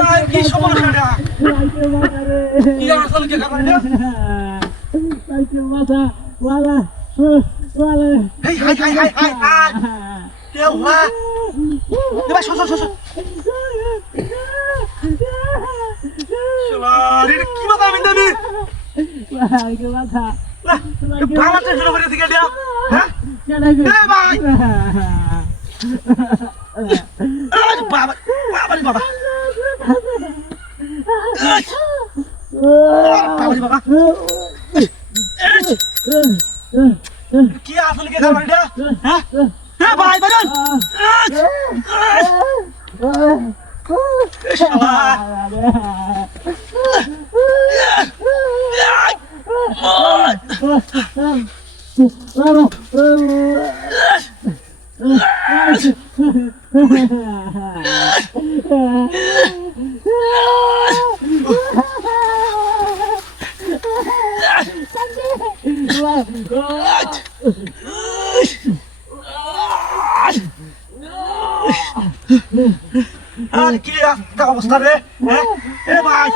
ভাই কি সমস্যা কি আসল কি খাবার না মাথা ওয়ালা হাই হাই হাই হাই হাই হাই কে হুয়া এবার সর সর সর শালা রে কি বাবা আমি দেবি মাথা ভালো টেনশন করে দিকে দিয়া হ্যাঁ এ ভাই আরে বাবা বাবা রে বাবা বাবা কি আসল কে খাবার এটা হ্যাঁ এ ভাই বাজান শালা আর কি অবস্থা রে হ্যাঁ এ ভাই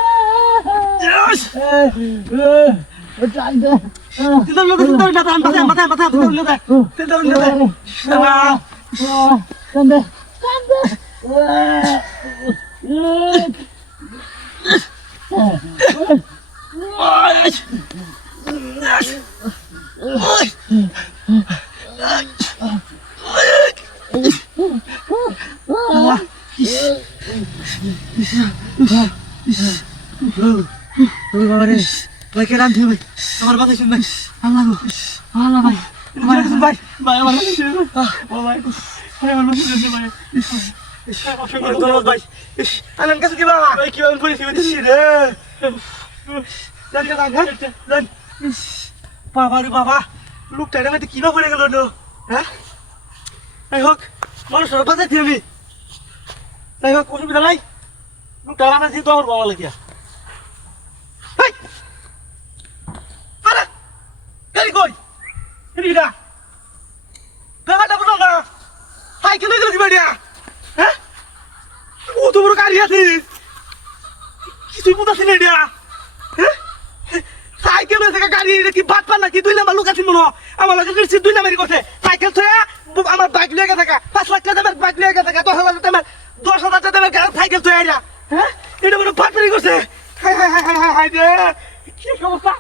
ভাই কেন আনতে ভাই আমার কথা শুন ভাই আল্লাহ গো আল্লাহ ভাই ভাই ভাই আমার ও ভাই আমার মনে হচ্ছে ভাই ভাই আনন্দ কাছে কি ভাই কি ভাবে পরিস্থিতি হচ্ছে রে জানি না জান বাবা রে বাবা লোকটা এটা মধ্যে কিভাবে পড়ে গেল নো হ্যাঁ তাই হোক মানুষের বাঁচাইছি আমি তাই হোক অসুবিধা নাই লোকটা আমার দিয়ে দৌড় বাবা লাগিয়া গাড়ি কই এদিকে গাড়িটা বলো না সাইকেল হয়ে গেল কি বাড়িয়া হ্যাঁ ও তো বড় গাড়ি আছে কিছুই বুঝাচ্ছি না এটা হ্যাঁ সাইকেল হয়ে থাকা গাড়ি কি বাদ পান নাকি 2 নাম্বার লোক আছে মনে আমার লাগে নিশ্চিত 2 নাম্বারই করছে সাইকেল তো আমার বাইক লিয়ে থাকা 5 লাখ টাকা দামের বাইক লিয়ে থাকা 10,000 দামের 10,000 টাকা দামের সাইকেল তো হ্যাঁ এটা বড় বাদ পারি করছে হাই হাই হাই হাই হাই রে কি সমস্যা